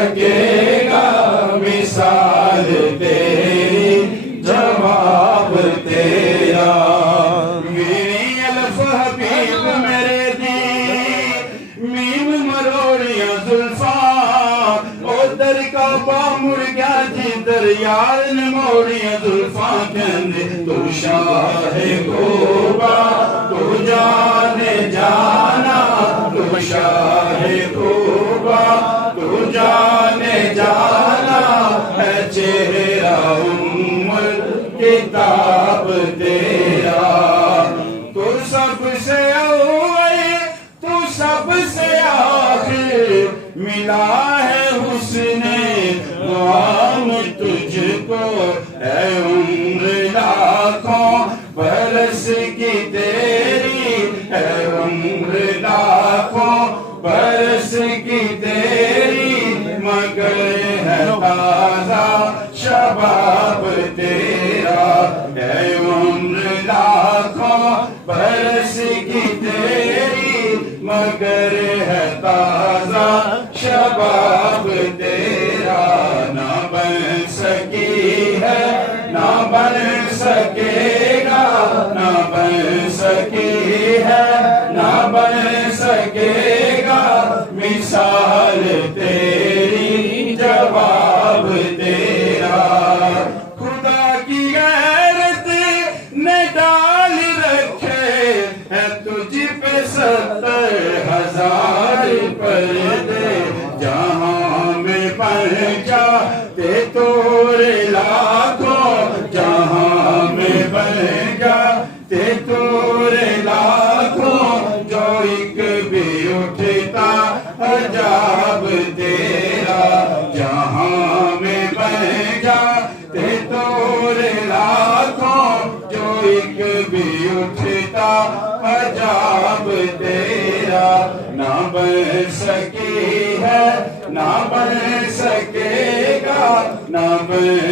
سکے گا مثال تیری جواب تیرا میری الف حبیب میرے دی میم مروڑیاں زلفاں او در کعبہ مڑ گیا جدھر یار نے موڑیاں زلفاں کہندے تو شاہ کوبا تو جانے جانا تو شاہ کوبا تو جانے جانا ہے چہرہ کتاب تیرا تو سب سے اول تو سب سے آخر ملا ہے حسن نام تجھ کو اے عمر لاکھوں برس کی تیری اے عمر لاکھوں برس کی تیری مگر ہے تازہ شباب تیرا اے عمر لاکھوں برس کی تیری مگر ہے تازہ شباب تیرا نہ بن سکی ہے نہ بن سکے گا نہ بن سکی ہے نہ بن سکے گا مثال تیری جواب تیرا خدا کی غیرت نے ڈال رکھے ہے تجھ پہ 70,000 پردے جہاں میں بن جاتے تورے لاکھوں جہاں میں بن جاتے تورے لاکھوں جو ایک بھی اٹھتا عجاب تیرا جہاں میں بن جاتے تورے لاکھوں جو ایک بھی اٹھتا عجاب تیرا نہ بن سکی ہے نہ بن سکے گا نہ بن